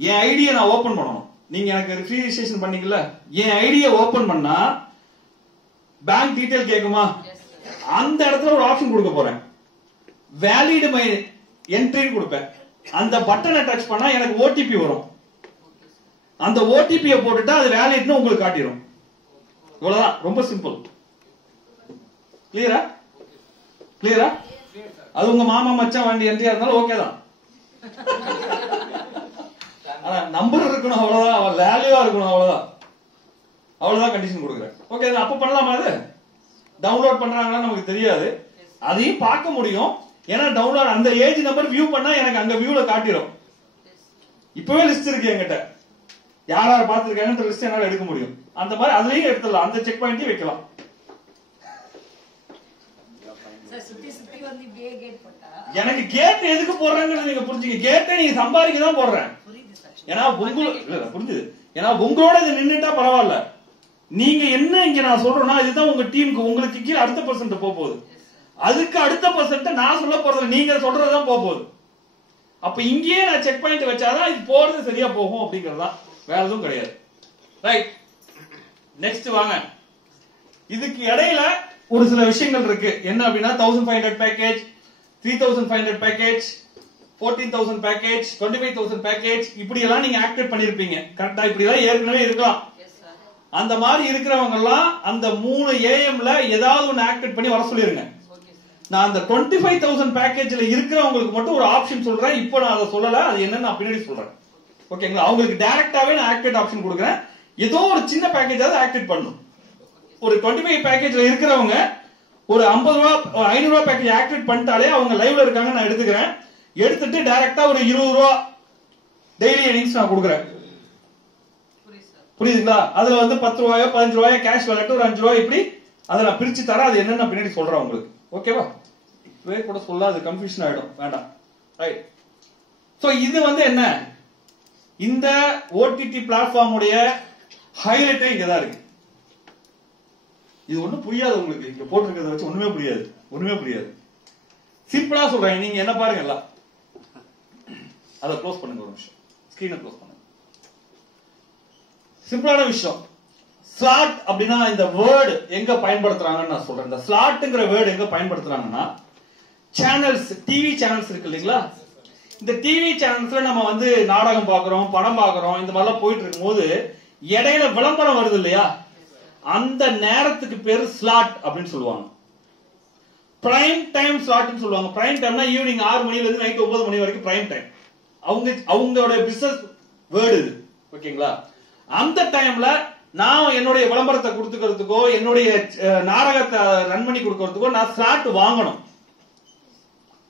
என் ஐடியை நான் ஓபன் பண்ணணும். நீங்க எனக்கு ஃப்ரீ ரெஜிஸ்ட்ரேஷன் பண்ணீங்கல்ல, என் ஐடியை ஓபன் பண்ணா பேங்க் டீடைல் கேக்குமா? அந்த இடத்துல ஒரு ஆப்ஷன் கொடுக்க போறேன், வேலிட் மை என்ட்ரின்னு கொடுப்பேன். அந்த பட்டனை டச் பண்ணா எனக்கு ஓடிபி வரும். அந்த ஓடிபியை போட்டுட்டா அது வேலிட்னு உங்களுக்கு காட்டிடும். இவ்வளவுதான், ரொம்ப சிம்பிள். கிளியரா? கிளியரா? அது உங்க மாமா மச்சான் வண்டி என்ட்ரியா இருந்தாலும் ஓகே தான். நம்பர் இருக்கணும் அவ்வளவுதான், வேல்யூவா இருக்கணும் அவ்வளவுதான். அவ்வளவுதான் கண்டிஷன் கொடுக்குறேன். ஓகே, அப்ப பண்ணலாமா? அது டவுன்லோட் பண்றாங்கன்னா நமக்கு தெரியாது, அதையும் பார்க்க முடியும். ஏன்னா டவுன்லோட் அந்த ஏஜ் நம்பர் வியூ பண்ணா எனக்கு அங்க வியூல காட்டிடும். இப்பவே லிஸ்ட் இருக்கு என்கிட்ட, யார் யார் பார்த்திருக்காங்கன்ற லிஸ்ட் என்னால எடுக்க முடியும். அந்த மாதிரி அதுலயும் எடுத்துடலாம், அந்த செக் பாயிண்டையும் வைக்கலாம். எனக்கு கேட் எதுக்கு போடுறேன்னு நீங்க புரிஞ்சுங்க. கேட்டை நீங்க சம்பாதிக்க தான் போடுறேன். ஏன்னா புரிஞ்சுது. ஏன்னா உங்களோட இது நின்னுட்டா பரவாயில்ல. நீங்க என்ன இங்க நான் சொல்றேன்னா இதுதான் உங்க டீமுக்கு, உங்களுக்கு கீழே அடுத்த பர்சன்ட் போகுது. அதுக்கு அடுத்த பர்சன்ட் நான் சொல்ல போறது நீங்க சொல்றதுதான் போகுது. அப்ப இங்கேயே நான் செக் பாயிண்ட் வச்சாதான் இது போறது சரியா போகும் அப்படிங்கறதுதான், வேற எதுவும் கிடையாது. ரைட், நெக்ஸ்ட் வாங்க. இதுக்கு இடையில ஒரு சில விஷயங்கள் இருக்கு. என்ன அப்படின்னா 1500 பேக்கேஜ், 3500 பேக்கேஜ், 14000 பேக்கேஜ், 25000 பேக்கேஜ், இப்படி எல்லாம் நீங்க ஆக்டிவேட் பண்ணிருப்பீங்க. கரெக்டா? இப்படி எல்லாம் ஏற்கனவே இருக்கலாம். அந்த மாதிரி இருக்கிறவங்க எல்லாம் அந்த 3 AM-ல ஏதாவது ஒன்னு ஆக்டிவேட் பண்ணி வர சொல்லிருங்க. நான் அந்த 25000 பேக்கேஜ்ல இருக்கிறவங்களுக்கு மட்டும் ஒரு ஆப்ஷன் சொல்றேன். இப்போ நான் அதை சொல்லல, அது என்னன்னு நான் பின்னாடி சொல்றேன். ஓகேங்களா? அவங்களுக்கு டைரக்டாவே நான் ஆக்டிவேட் ஆப்ஷன் கொடுக்குறேன். ஏதோ ஒரு சின்ன பேக்கேஜாவது ஆக்டிவேட் பண்ணணும். ஒரு 25 பேக்கேஜ்ல இருக்கிறவங்க ஒரு 50 ரூபாய் 500 ரூபாய் பேக்கேஜ் ஆக்டிவேட் பண்ணிட்டாலே அவங்க லைவ்ல இருக்காங்க, நான் எடுத்துக்கிறேன். எடுத்துட்டு டைரக்டா ஒரு 20 ரூபாய் டெய்லி எர்னிங்ஸ் நான் கொடுக்குறேன். புரியுதுங்களா? அதுல வந்து 10 ரூபாயோ 15 ரூபாயோ கேஷ் வாலெட், ஒரு 5 ரூபாய், இப்படி அதை நான் பிரிச்சு தரேன். அது என்னன்னு பின்னாடி சொல்றேன் உங்களுக்கு. ஓகேவா? இப்பவே கூட சொல்ல அது கன்ஃபியூஷன் ஆயிடும், வேண்டாம். ரைட். சோ இது வந்து என்ன, இந்த ஓடிடி பிளாட்ஃபார்ம் உடைய ஹைலைட்டே இங்கதான் இருக்கு. இது ஒண்ணும் புரியாது உங்களுக்கு, இங்க போட்டிருக்கிறத வச்சு ஒண்ணுமே புரியாது, ஒண்ணுமே புரியாது. சிம்பிளா சொல்றேன், நீங்க என்ன பாருங்க எல்லாம். அதை க்ளோஸ் பண்ணுங்க, ஒரு நிமிஷம் ஸ்கிரீனை க்ளோஸ் பண்ணுங்க. சிம்பிளான விஷயம். ஸ்லாட் அப்படின்னா இந்த வேர்டு எங்க பயன்படுத்துறாங்கன்னு நான் சொல்றேன். இந்த ஸ்லாட்ங்கிற வேர்டு எங்க பயன்படுத்துறாங்கன்னா, சேனல்ஸ், டிவி சேனல்ஸ் இருக்கு இல்லைங்களா? இந்த டிவி சேனல்ஸ்ல நம்ம வந்து நாடகம் பாக்குறோம், படம் பாக்குறோம், இந்த மாதிரிலாம் போயிட்டு இருக்கும் போது இடையில விளம்பரம் வருது இல்லையா? அந்த நேரத்துக்கு பேரு ஸ்லாட் அப்படின்னு சொல்லுவாங்க. பிரைம் டைம் ஸ்லாட்னு சொல்லுவாங்க. பிரைம் டைம்னா ஈவினிங் 6 மணில இருந்து நைட் 9 மணி வரைக்கும் பிரைம் டைம். அவங்களோட பிசினஸ் வேர்டு இது. ஓகேங்களா? அந்த டைம்ல நான் என்னுடைய விளம்பரத்தை கொடுத்துக்கிறதுக்கோ என்னுடைய நாடகத்தை ரன் பண்ணி கொடுக்கறதுக்கோ நான் ஸ்லாட் வாங்கணும்.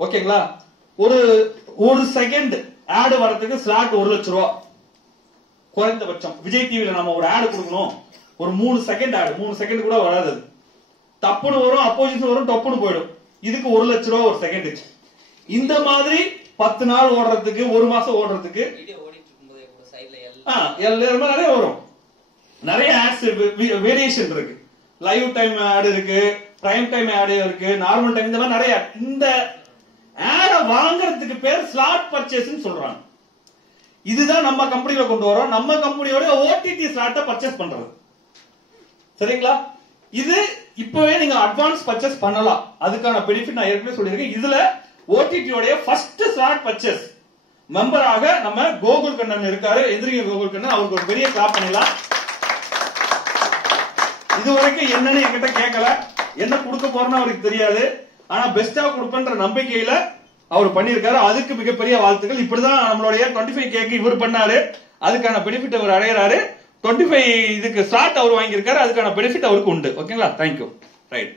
ஓகேங்களா? ஒரு செகண்ட் ஆட் வரதுக்கு ஸ்லாட் 1 லட்சம் ரூபாய் குறைந்தபட்சம். விஜய் டிவில நம்ம ஒரு ஆட் கொடுக்கணும், ஒரு 3 செகண்ட் ஆட், 3 செகண்ட் கூட வராது, தப்புன்னு வரும், அப்போசிஷன் வரும், டப்புன்னு போயிடும். இதுக்கு 1 லட்சம் ரூபாய் ஒரு செகண்ட். இந்த மாதிரி 10 நாள் ஓடுறதுக்கு, 1 மாசம் ஓடுறதுக்கு நிறைய வரும். நிறைய ஆட்ஸ் வேரியேஷன் இருக்கு. லைவ் டைம் ஆட் இருக்கு, பிரைம் டைம் ஆட் இருக்கு, நார்மல் டைம், இந்த மாதிரி நிறைய. இந்த ஆட வாங்குறதுக்கு பேர் ஸ்லாட் பர்ச்சேஸ் சொல்றாங்க. இதுதான் நம்ம கம்பெனில கொண்டு வரோம். நம்ம கம்பெனியோட ஓடிடி ஸ்லாட்டை பர்ச்சேஸ் பண்றது. சரிங்களா? இது இப்பவே நீங்க அட்வான்ஸ் பர்ச்சேஸ் பண்ணலாம். அதுக்கான பெனிஃபிட் நான் ஏற்கனவே சொல்லியிருக்கேன். இதுல ஓடிடி உடைய ஃபர்ஸ்ட் ஸ்லாட் பர்ச்சேஸ் மெம்பராக நம்ம கோகுல் கண்ணன் இருக்காரு. எந்திரிங்க கோகுல் கண்ணன், அவருக்கு ஒரு பெரிய கிளாப் பண்ணலாம். இதுவரைக்கும் என்னன்னு என்கிட்ட கேட்கல, என்ன கொடுக்க போறேன்னு அவருக்கு தெரியாது. ஆனா பெஸ்டா கொடுப்பேன்ற நம்பிக்கையில அவர் பண்ணிருக்காரு. அதுக்கு மிகப்பெரிய வாழ்த்துக்கள். இப்படிதான் நம்மளுடைய 25K இவர் பண்ணாரு. அதுக்கான பெனிஃபிட் அவர் அடைகிறாரு. 25 இதுக்கு ஸ்லாட் அவர் வாங்கியிருக்காரு. அதுக்கான பெனிஃபிட் அவருக்கு உண்டு. ஓகேங்களா? தேங்க்யூ. ரைட்.